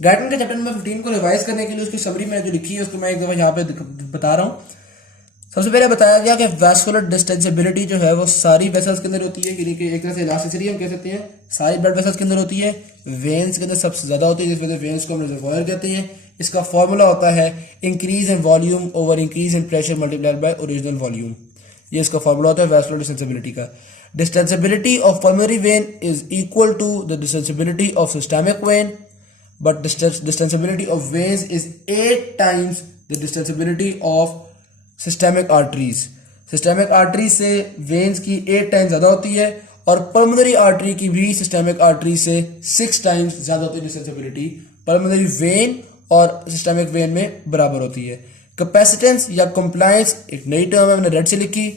Guideline के chapter number 15 को revise करने के लिए उसकी समरी मैंने जो लिखी है उसको मैं एक दफा यहाँ पे बता रहा हूँ। सबसे पहले बताया गया कि वैस्कुलर डिस्टेंसिबिलिटी जो है वो सारी वेसल्स के अंदर होती है, यानी कि एक तरह से इलास्टिसिटी हम कह सकते हैं, सारी ब्लड वेसल्स के अंदर होती है। वेन्स के अंदर सबसे ज्यादा होती है, जिस वजह से वेन्स को हम रिजर्वॉयर कहते हैं। इसका फॉर्मूला होता है increase in volume over increase in pressure multiplied by original volume. ये इसका फॉर्मूला होता है वैस्कुलर डिस्टेंसिबिलिटी का। Distensibility of pulmonary vein is equal to the distensibility of systemic vein, but distensibility of veins is 8 times the distensibility of systemic arteries. Systemic arteries से veins की 8 times ज़्यादा होती है और pulmonary artery की भी systemic artery से 6 times ज़्यादा होती है distensibility। pulmonary vein और systemic vein में बराबर होती है। capacitance या compliance एक नई टर्म है, मैंने रेड से लिखी।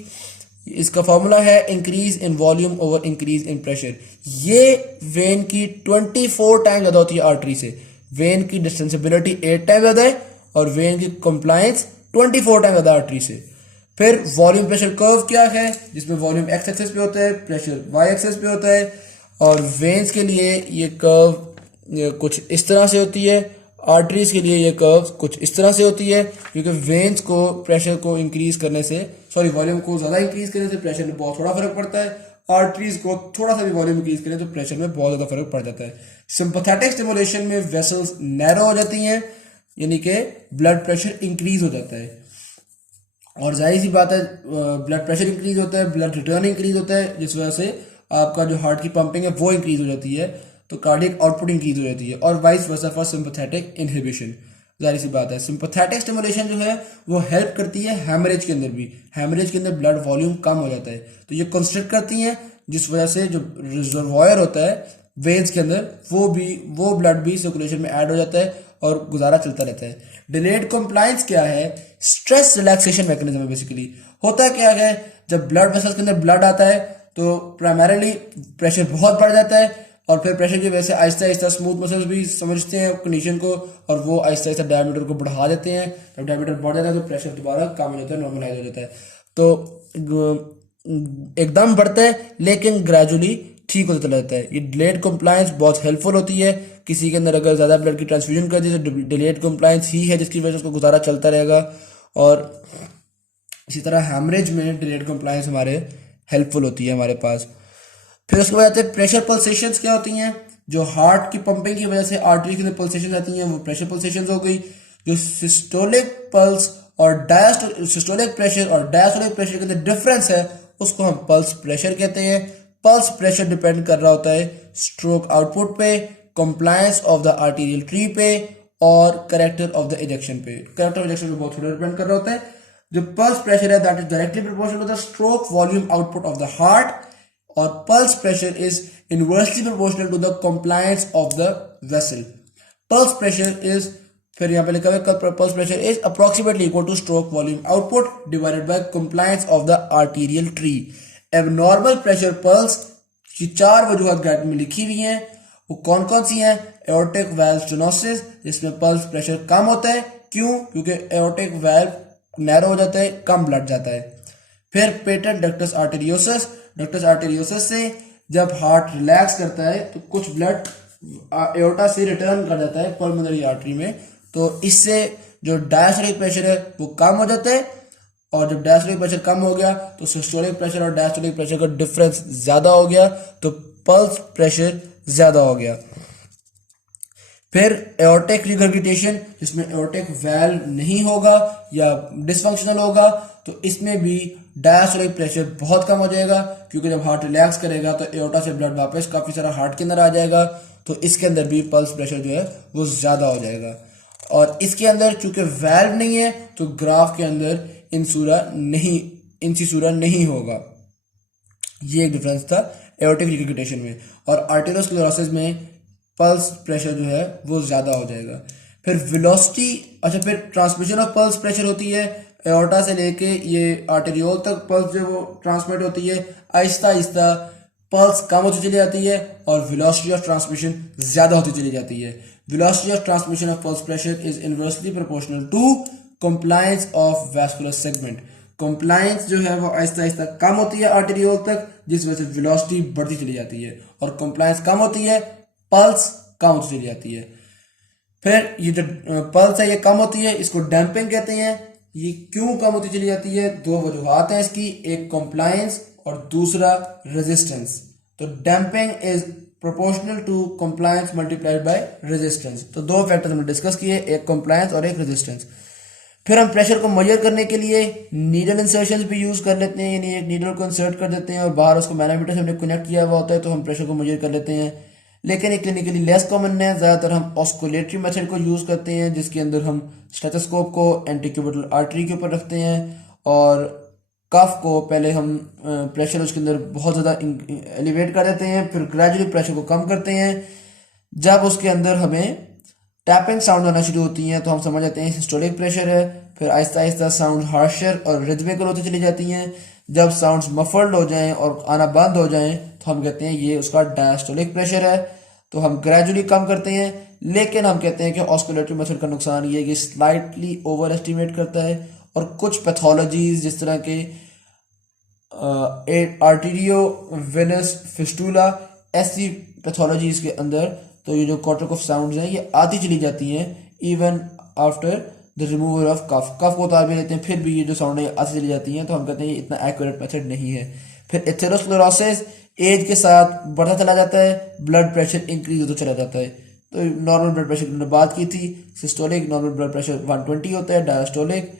इसका फॉर्मूला है increase in volume over increase in pressure. ये वेन की 24 टाइम ज्यादा होती है आर्टरी से। वेन की डिस्टेंसिबिलिटी 8 टाइम ज्यादा है और वेन की कंप्लायंस 24 टाइम ज्यादा आर्टरी से। फिर वॉल्यूम प्रेशर कर्व क्या है, जिसमें वॉल्यूम एक्स एक्सेस पे होता है, प्रेशर वाई एक्सेस पे होता है। और वेन्स के लिए ये कर्व कुछ इस तरह से होती है, आर्टरीज के लिए ये कर्व कुछ इस तरह से होती है, क्योंकि वेन्स को प्रेशर को इंक्रीज करने से, सॉरी वॉल्यूम को ज्यादा इंक्रीज करने से प्रेशर में बहुत थोड़ा फर्क पड़ता है। आर्टरीज को थोड़ा सा भी वॉल्यूम इंक्रीज करें तो प्रेशर में बहुत ज्यादा फर्क पड़ जाता है। सिंपैथेटिक स्टिमुलेशन में वेसल्स नैरो हो जाती हैं, यानी कि ब्लड प्रेशर इंक्रीज हो जाता है। और जाहिर सी बात है ब्लड प्रेशर इंक्रीज होता है, ब्लड रिटर्न इंक्रीज होता है, जिस वजह से आपका जो हार्ट की पंपिंग है वो इंक्रीज हो जाती है, तो कार्डियक आउटपुट इंक्रीज हो जाती है। और vice versa for sympathetic inhibition. जाहिर सी बात है सिंपैथेटिक स्टिमुलेशन जो है वो हेल्प करती है हेमरेज के अंदर भी। हेमरेज के अंदर ब्लड वॉल्यूम कम हो जाता है तो ये कंस्ट्रिक्ट करती हैं, जिस वजह से जो रिजर्वॉयर होता है वेन्स के अंदर वो ब्लड भी सर्कुलेशन में ऐड हो जाता है और गुजारा चलता रहता है। डिलेड कंप्लायंस क्या है, स्ट्रेस रिलैक्सेशन मैकेनिज्म है। बेसिकली होता क्या है, जब ब्लड वेसल्स के अंदर ब्लड आता है तो प्राइमरीली प्रेशर बहुत बढ़ जाता है और फिर प्रेशर की वजह से आहिस्ता आहिस्ता स्मूथ मसल्स भी समझते हैं कंडीशन को और वो आहिस्ता आहिस्ता डायमीटर को बढ़ा देते हैं। जब डायमीटर बढ़ जाता है तो प्रेशर दोबारा कम हो जाता है, नॉर्मलाइज हो जाता है। तो एकदम बढ़ता है लेकिन ग्रेजुअली ठीक होता चला जाता है। ये डिलेड कंप्लायंस बहुत हेल्पफुल होती है। किसी के अंदर अगर ज़्यादा ब्लड की ट्रांसफ्यूजन कर दी तो डिलेड कंप्लायंस ही है जिसकी वजह से उसको गुजारा चलता रहेगा। और इसी तरह हैमरेज में डिलेड कंप्लायंस हमारे हेल्पफुल होती है हमारे पास। फिर उसके बाद आते हैं प्रेशर पल्सेशंस क्या होती हैं। जो हार्ट की पंपिंग की वजह से आर्टरी के अंदर पल्सेशन आती हैं वो प्रेशर पल्सेशंस हो गई। जो सिस्टोलिक पल्स और सिस्टोलिक प्रेशर और डायस्टोलिक प्रेशर के अंदर डिफरेंस है उसको हम पल्स प्रेशर कहते हैं। पल्स प्रेशर डिपेंड कर रहा होता है स्ट्रोक आउटपुट पे, compliance of the arterial tree पे और करेक्टर ऑफ द इजेक्शन पे। करेक्टर ऑफ इजेक्शन पे बहुत थोड़ा डिपेंड कर रहा होता है। जो पल्स प्रेशर है that is directly proportional to the stroke volume output of the heart और pulse pressure is inversely proportional to the compliance of the vessel. Pulse pressure is, फिर यहाँ पे लिखा हुआ है pulse pressure is approximately equal two stroke volume output divided by compliance of the arterial tree. Abnormal pressure pulse की 4 वजूहत guide में लिखी हुई हैं। वो कौन कौन सी हैं? एओर्टिक वाल्व स्टेनोसिस, जिसमें पल्स प्रेशर कम होता है। क्यों? क्योंकि एओर्टिक वाल्व नैरो हो जाता है, कम ब्लड जाता है। फिर patent ductus arteriosus, ductus arteriosus से जब हार्ट रिलैक्स करता है तो कुछ ब्लड एओर्टा से रिटर्न कर जाता है पल्मोनरी आर्टरी में, तो इससे जो डायस्टोलिक प्रेशर है वो कम हो जाता है। और जब डायस्टोलिक प्रेशर कम हो गया तो सिस्टोलिक प्रेशर और डायस्टोलिक प्रेशर का डिफरेंस ज्यादा हो गया तो पल्स प्रेशर ज्यादा हो गया। फिर एओर्टिक रिगर्गिटेशन, जिसमें एओर्टिक वाल्व नहीं होगा या डिसफंक्शनल होगा, तो इसमें भी डायस्टोलिक प्रेशर बहुत कम हो जाएगा, क्योंकि जब हार्ट रिलैक्स करेगा तो एओर्टा से ब्लड वापस काफी सारा हार्ट के अंदर आ जाएगा, तो इसके अंदर भी पल्स प्रेशर जो है वो ज्यादा हो जाएगा। और इसके अंदर चूंकि वाल्व नहीं है तो ग्राफ के अंदर इंसिसूरा नहीं होगा। ये एक डिफरेंस था एओर्टिक रिगर्गिटेशन में। और आर्टेरियोस्क्लेरोसिस में पल्स प्रेशर जो है वो ज्यादा हो जाएगा। फिर वेलोसिटी, अच्छा फिर ट्रांसमिशन ऑफ पल्स प्रेशर होती है एओर्टा से लेके ये आर्टेरियोल तक पल्स जो वो ट्रांसमिट होती है। आहिस्ता आहिस्ता पल्स कम होती चली जाती है और वेलोसिटी ऑफ ट्रांसमिशन ज्यादा होती चली जाती है। Velocity of transmission of pulse pressure is inversely proportional to compliance of vascular segment. Compliance जो है वो आहिस्ता आहिस्ता कम होती है आर्टेरियोल तक, जिस वजह से वेलोसिटी बढ़ती चली जाती है। और कंप्लायंस कम होती है, पल्स कम होती चली जाती है। फिर ये जो पल्स है ये कम होती है, इसको डैम्पिंग कहते हैं। ये क्यों कम होती चली जाती है? दो वजूहात हैं इसकी, एक कंप्लायंस और दूसरा रेजिस्टेंस। तो damping is proportional to compliance multiplied by resistance. तो दो फैक्टर्स हमने डिस्कस किए, एक कंप्लायंस और एक रेजिस्टेंस। फिर हम प्रेशर को मेजर करने के लिए नीडल इंसर्शन भी यूज कर लेते हैं, यानी एक नीडल को इंसर्ट कर देते हैं और बाहर उसको मैनोमीटर से हमने कनेक्ट किया हुआ होता है, तो हम प्रेशर को मेजर कर लेते हैं। लेकिन ये क्लिनिकली लेस कॉमन है, ज़्यादातर हम ऑस्कुलेटरी मेथड को यूज़ करते हैं, जिसके अंदर हम स्टेथोस्कोप को एंटीक्यूबिटल आर्टरी के ऊपर रखते हैं और कफ को पहले हम प्रेशर उसके अंदर बहुत ज़्यादा एलिवेट कर देते हैं, फिर ग्रेजुअली प्रेशर को कम करते हैं। जब उसके अंदर हमें टैपिंग साउंड आना शुरू होती हैं तो हम समझ जाते हैं सिस्टोलिक प्रेशर है। फिर आहिस्ता आहिस्ता साउंड हार्शर और रिदमिकल होती चली जाती हैं। जब साउंड्स मफल्ड हो जाएं और आना बंद हो जाएं तो हम कहते हैं ये उसका डायस्टोलिक प्रेशर है। तो हम ग्रेजुअली कम करते हैं, लेकिन हम कहते हैं कि ऑस्कुलेटरी मेथड का नुकसान ये है कि स्लाइटली ओवर एस्टिमेट करता है और कुछ पैथोलॉजीज जिस तरह के आर्टीरियो वेनस फिस्टूला, ऐसी पैथोलॉजीज के अंदर तो ये जो क्वार्टर कफ साउंड्स हैं ये आती चली जाती हैं even after the removal of cuff. Cuff को उतार भी लेते हैं, फिर भी ये जो साउंड है आती चली जाती हैं, तो हम कहते हैं ये इतना एक्यूरेट मेथड नहीं है। फिर एथेरोस्क्लेरोसिस एज के साथ बढ़ता चला जाता है, ब्लड प्रेशर इंक्रीज होता चला जाता है। तो नॉर्मल ब्लड प्रेशर की हमने बात की थी, सिस्टोलिक नॉर्मल ब्लड प्रेशर 120 होता है, डायस्टोलिक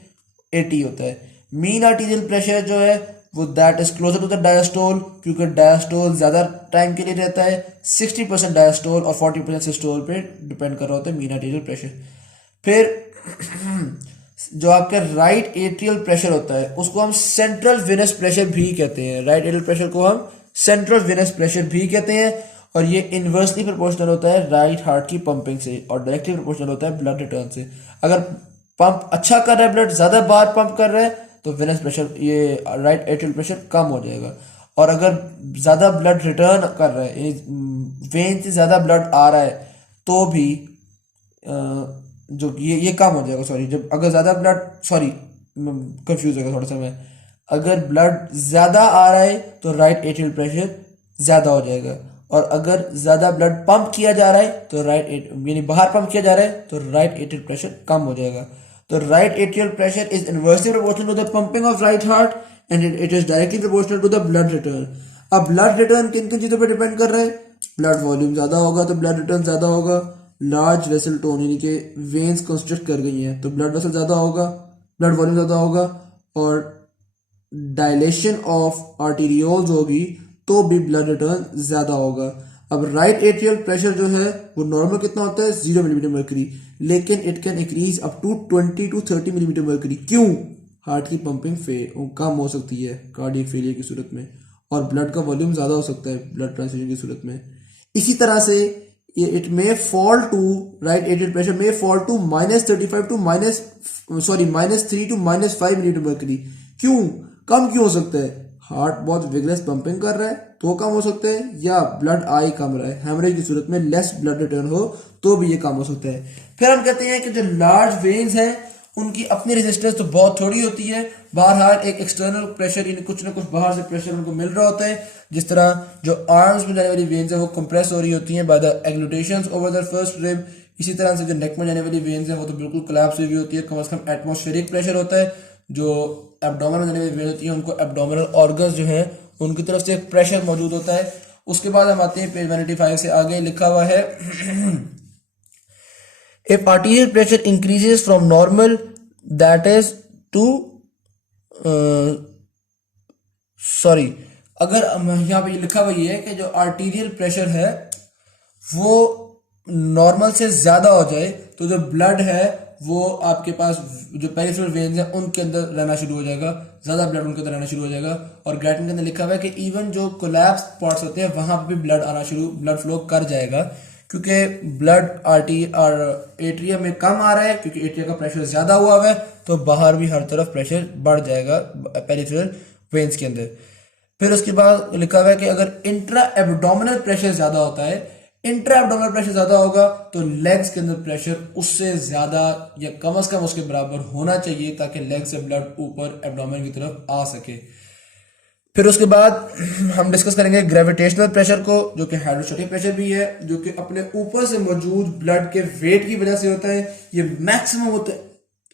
80 होता है। मीन आर्टीरियल प्रेशर जो है वो that is closer to the diastole, क्योंकि डायस्टोल ज्यादा टाइम के लिए रहता है। 60% डायस्टोल और 40% सिस्टोल पे डिपेंड कर रहा होता है मीन आर्टीरियल प्रेशर। फिर जो आपका राइट एट्रियल प्रेशर होता है उसको हम सेंट्रल वेनस प्रेशर भी कहते हैं। राइट एट्रियल प्रेशर को हम सेंट्रल वेनस प्रेशर भी कहते हैं और ये इनवर्सली प्रोपोर्शनल होता है राइट हार्ट की पंपिंग से और डायरेक्टली प्रोपोर्शनल होता है ब्लड रिटर्न से। अगर पंप अच्छा कर रहा है, ब्लड ज्यादा बार पंप कर रहा है, तो वेनस प्रेशर ये राइट एट्रियल प्रेशर कम हो जाएगा। और अगर ज्यादा ब्लड रिटर्न कर रहा है, वेन से ज्यादा ब्लड आ रहा है, तो भी जो ये कम हो जाएगा। सॉरी, जब अगर ज्यादा ब्लड, सॉरी कंफ्यूज होगा थोड़ा सा मैं, अगर ब्लड ज्यादा आ रहा है तो राइट एट्रियल प्रेशर ज्यादा हो जाएगा, और अगर ज्यादा ब्लड पंप किया जा रहा है तो यानी बाहर पंप किया जा रहा है तो राइट एट्रियल प्रेशर कम हो जाएगा। तो right atrial pressure is inversely proportional to the pumping of right heart and it is directly proportional to the blood return. अब ब्लड रिटर्न किन किन चीजों पर डिपेंड कर रहा है? ब्लड वॉल्यूम ज्यादा होगा तो ब्लड रिटर्न ज्यादा होगा। लार्ज वेसल टोन यानी कि वेन्स कंस्ट्रक्ट कर गई हैं तो ब्लड वेसल ज्यादा होगा, ब्लड वॉल्यूम ज्यादा होगा, और डायलेशन ऑफ आर्टीरियोल्स होगी तो भी ब्लड रिटर्न ज्यादा होगा। अब राइट एट्रियल प्रेशर जो है वो नॉर्मल कितना होता है? 0 मिलीमीटर मर्करी, लेकिन it can increase up to 20 to 30 millimetre mercury. क्यों? हार्ट की पंपिंग कम हो सकती है कार्डियक फेलियर की सूरत में, और ब्लड का वॉल्यूम ज्यादा हो सकता है ब्लड ट्रांसफ्यूजन की सूरत में। इसी तरह से it may fall to right atrial pressure may fall to -35 to -3 to -5 millimetre mercury. क्यों कम क्यों हो सकता है? हार्ट बहुत विगरस पंपिंग कर रहा है तो कम हो सकता है, या ब्लड आ ही कम रहा है, हेमरेज की सूरत में लेस ब्लड रिटर्न हो तो भी ये कम हो सकता है। फिर हम कहते हैं कि जो लार्ज वेन्स हैं उनकी अपनी रेजिस्टेंस तो बहुत थोड़ी होती है, बहरहाल एक एक्सटर्नल प्रेशर यानी कुछ ना कुछ बाहर से प्रेशर उनको मिल रहा होता है। जिस तरह जो आर्म्स में जाने वाली वेन्स है वो कंप्रेस हो रही होती हैं by the agglutinations over the first rib, इसी तरह से जो नेक में जाने वाली वेन्स है वो तो बिल्कुल कोलैप्स हुई होती है, कम से कम एटमॉस्फेरिक प्रेशर होता है। जो एब्डोमेन में जाने वाली वेन होती है उनको एब्डोमिनल ऑर्गन्स जो है उनकी तरफ से प्रेशर मौजूद होता है। उसके बाद हम आते हैं पेज 185 से आगे लिखा हुआ है if arterial pressure increases from normal that is to अगर यहाँ पे लिखा हुआ ये है कि जो आर्टीरियल प्रेशर है वो नॉर्मल से ज्यादा हो जाए तो जो ब्लड है वो आपके पास जो पेरिफेरल वेन्स हैं उनके अंदर रहना शुरू हो जाएगा, ज्यादा ब्लड उनके अंदर रहना शुरू हो जाएगा। और ग्राइटिन के अंदर लिखा हुआ है कि इवन जो कोलैप्स पॉट्स होते हैं वहां पर भी ब्लड फ्लो कर जाएगा, क्योंकि ब्लड एट्रिया में कम आ रहा है, क्योंकि एट्रिया का प्रेशर ज्यादा हुआ है तो बाहर भी हर तरफ प्रेशर बढ़ जाएगा पेरिफेरल वेन्स के अंदर। फिर उसके बाद लिखा हुआ है कि अगर इंट्रा एब्डोमिनल प्रेशर ज्यादा होता है, इंट्रा एब्डोमिनल प्रेशर ज्यादा होगा तो लेग्स के अंदर प्रेशर उससे ज्यादा या कम से कम उसके बराबर होना चाहिए ताकि लेग से ब्लड ऊपर एब्डोमिन की तरफ आ सके। फिर उसके बाद हम डिस्कस करेंगे ग्रेविटेशनल प्रेशर को, जो कि हाइड्रोस्टैटिक प्रेशर भी है, जो कि अपने ऊपर से मौजूद ब्लड के वेट की वजह से होता है। ये मैक्सिमम होता है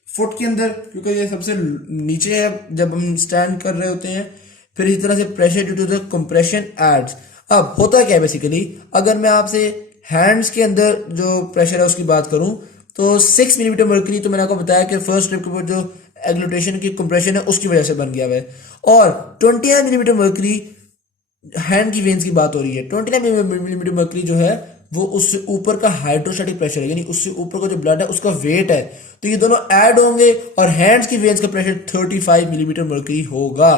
फुट के अंदर, क्योंकि ये सबसे नीचे है जब हम स्टैंड कर रहे होते हैं। फिर इसी तरह से pressure due to the compression aids. अब होता क्या है बेसिकली, अगर मैं आपसे हैंड्स के अंदर जो प्रेशर है उसकी बात करूं तो 6 मिलीमीटर मर्करी, तो मैंने आपको बताया कि फर्स्ट स्ट्रिप के ऊपर जो एग्लूटेशन की कंप्रेशन है उसकी वजह से बन गया हुआ है। और 29 मिलीमीटर मर्करी हैंड की वेन्स की बात हो रही है। 29 मिलीमीटर मर्करी जो है वो उससे ऊपर का हाइड्रोस्टैटिक प्रेशर है, यानी उससे ऊपर का जो ब्लड है उसका वेट है। तो ये दोनों ऐड होंगे और हैंड्स की वेन्स का प्रेशर 35 मिलीमीटर मर्करी होगा।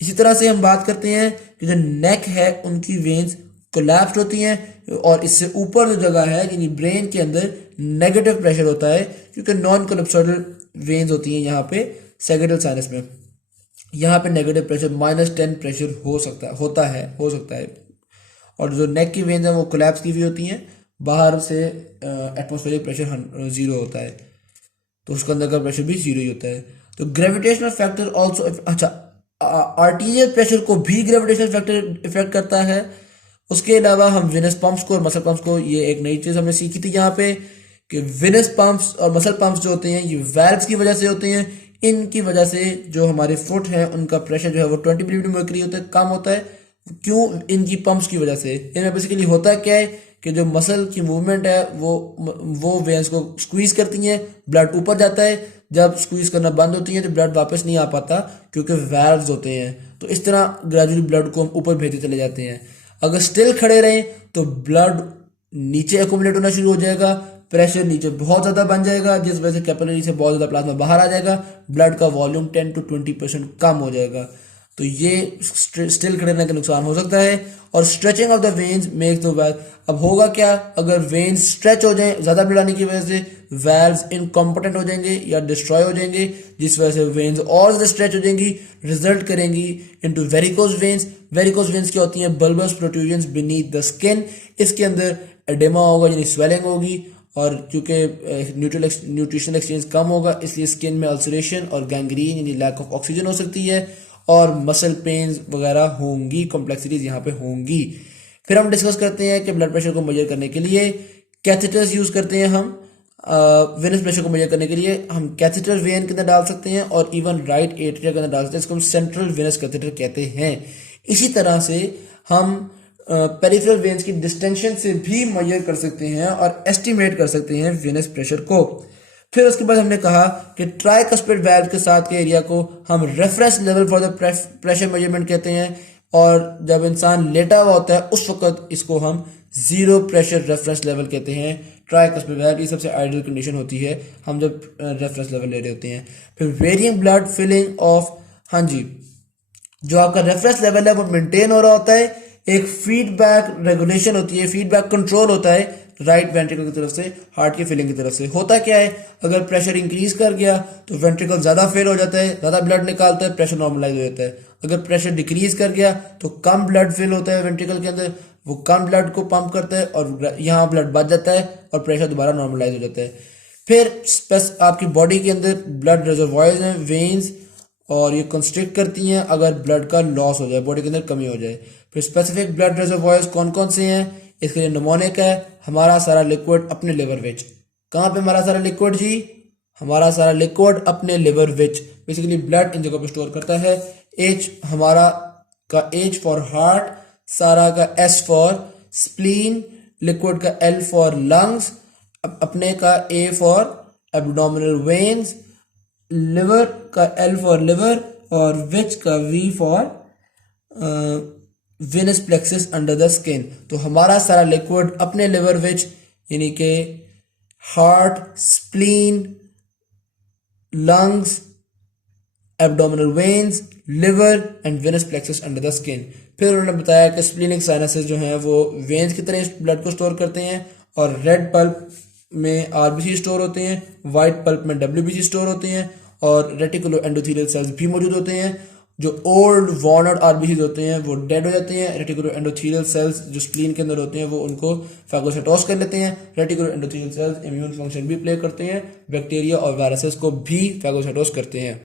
इसी तरह से हम बात करते हैं कि जो नेक है उनकी वेन्स कोलैप्स्ड होती हैं और इससे ऊपर जो जगह है यानी ब्रेन के अंदर नेगेटिव प्रेशर होता है, क्योंकि नॉन कोलैप्सोइडल वेन्स होती हैं यहाँ पे सैगिटल साइनस में। यहाँ पे नेगेटिव प्रेशर -10 प्रेशर हो सकता है। और जो नेक की वेन्स हैं वो कोलैप्स की हुई होती हैं, बाहर से एटमॉस्फेरिक प्रेशर 0 होता है, तो उसके अंदर का प्रेशर भी 0 ही होता है। तो ग्रेविटेशनल फैक्टर ऑल्सो, अच्छा आर्टीरियल प्रेशर को भी ग्रेविटेशनल फैक्टर इफेक्ट करता है। उसके अलावा हम विनस पंप्स को और मसल पंप्स को, ये एक नई चीज हमने सीखी थी यहाँ पे कि विनस पंप्स और मसल पंप्स जो होते हैं ये वैल्व्स की वजह से होते हैं। इनकी वजह से जो हमारे फुट है उनका प्रेशर जो है वो 20 मिलीमीटर मर्करी होता है, कम होता है। क्यों? इनकी पंप्स की वजह से। इनमें बेसिकली होता क्या है कि जो मसल की मूवमेंट है वो वेन्स को स्क्वीज करती हैं, ब्लड ऊपर जाता है। जब स्क्वीज करना बंद होती है तो ब्लड वापस नहीं आ पाता, क्योंकि वैल्व्स होते हैं। तो इस तरह ग्रेजुअली ब्लड को हम ऊपर भेजते चले जाते हैं। अगर स्टिल खड़े रहें तो ब्लड नीचे एक्यूमुलेट होना शुरू हो जाएगा, प्रेशर नीचे बहुत ज्यादा बन जाएगा, जिस वजह से कैपिलरी से बहुत ज्यादा प्लाज्मा बाहर आ जाएगा, ब्लड का वॉल्यूम 10 to 20% कम हो जाएगा। तो ये स्टिल खड़े रहने का नुकसान हो सकता है। और stretching of the veins makes the valve, अब होगा क्या, अगर वेन्स स्ट्रेच हो जाए ज्यादा ब्लड आने की वजह से वेल्व्स इनकॉम्पिटेंट हो जाएंगे या डिस्ट्रॉय हो जाएंगे, जिस वजह से वेन्स और ज्यादा स्ट्रेच हो जाएंगी, रिजल्ट करेंगी into varicose veins. Varicose veins क्या होती हैं? Bulbous protrusions beneath the skin. इसके अंदर एडेमा होगा यानी स्वेलिंग होगी, और क्योंकि न्यूट्रिशनल एक्सचेंज कम होगा इसलिए स्किन में अल्सरेशन और गैंग्रीन यानी लैक ऑफ ऑक्सीजन हो सकती है, और मसल पेन्स वगैरह होंगी, कॉम्प्लेक्सिटीज यहाँ पे होंगी। फिर हम डिस्कस करते हैं कि ब्लड प्रेशर को मेजर करने के लिए कैथेटर्स यूज करते हैं हम। वेनस प्रेशर को मेजर करने के लिए हम कैथेटर वेन के अंदर डाल सकते हैं और इवन राइट एट्रिया के अंदर डाल सकते हैं, इसको हम सेंट्रल वेनस कैथेटर कहते हैं। इसी तरह से हम पेरिफेरल वेन्स की डिस्टेंशन से भी मेजर कर सकते हैं और एस्टिमेट कर सकते हैं वेनस प्रेशर को। फिर उसके बाद हमने कहा कि ट्राइकस्पिड वाल्व के साथ के एरिया को हम reference level for the pressure measurement कहते हैं, और जब इंसान लेटा हुआ होता है उस वक्त इसको हम जीरो प्रेशर रेफरेंस लेवल कहते हैं। ट्राइकस्पिड वाल्व की सबसे आइडियल कंडीशन होती है हम जब रेफरेंस लेवल ले रहे होते हैं। फिर वेरिएंट ब्लड फिलिंग ऑफ, हाँ जी, जो आपका रेफरेंस लेवल है वो मेंटेन हो रहा होता है। एक फीडबैक रेगुलेशन होती है, फीडबैक कंट्रोल होता है राइट वेंट्रिकल की तरफ से हार्ट की फिलिंग की तरफ से। होता क्या है, अगर प्रेशर इंक्रीज कर गया तो वेंट्रिकल ज्यादा फेल हो जाता है, ज्यादा ब्लड निकालता है, प्रेशर नॉर्मलाइज हो जाता है। अगर प्रेशर डिक्रीज कर गया तो कम ब्लड फिल होता है वेंट्रिकल के अंदर, वो कम ब्लड को पंप करता है और यहाँ ब्लड बच जाता है और प्रेशर दोबारा नॉर्मलाइज हो जाता है। फिर आपकी बॉडी के अंदर ब्लड रिजर्वॉयर्स हैं, वेन्स, और ये कंस्ट्रिक्ट करती हैं अगर ब्लड का लॉस हो जाए, बॉडी के अंदर कमी हो जाए। फिर स्पेसिफिक ब्लड रिजर्वॉयर्स कौन कौन से हैं? इसके लिए निमोनिक है, हमारा सारा लिक्विड अपने लिवर विच। कहाँ पे हमारा सारा लिक्विड जी? हमारा सारा लिक्विड अपने liver which. Basically blood in जगह पे स्टोर करता है। एच हमारा का H फॉर हार्ट, सारा का S फॉर स्प्लीन, लिक्विड का L फॉर लंग्स, अपने का A for abdominal veins, liver का L फॉर लिवर, और विच का V for venous plexus under the skin. तो हमारा सारा लिक्विड अपने लिवर विच यानी कि heart, spleen, lungs, abdominal veins, liver and venous plexus under the skin. फिर उन्होंने बताया कि स्प्लीनिक साइनसेस जो हैं वो वेन्स की तरह ब्लड को स्टोर करते हैं, और रेड पल्प में आरबीसी स्टोर होते हैं, वाइट पल्प में डब्ल्यूबीसी स्टोर होते हैं, और रेटिकुलो एंडोथेलियल सेल्स भी मौजूद होते हैं। जो ओल्ड वॉर्न आउट आरबीसी होते हैं वो डेड हो जाते हैं। रेटिकुलो एंडोथेलियल सेल्स जो स्प्लीन के अंदर होते हैं वो उनको फैगोसाइटोस कर लेते हैं। Reticulo endothelial cells immune function भी प्ले करते हैं, बैक्टीरिया और वायरसेस को भी फैगोसाइटोस करते हैं।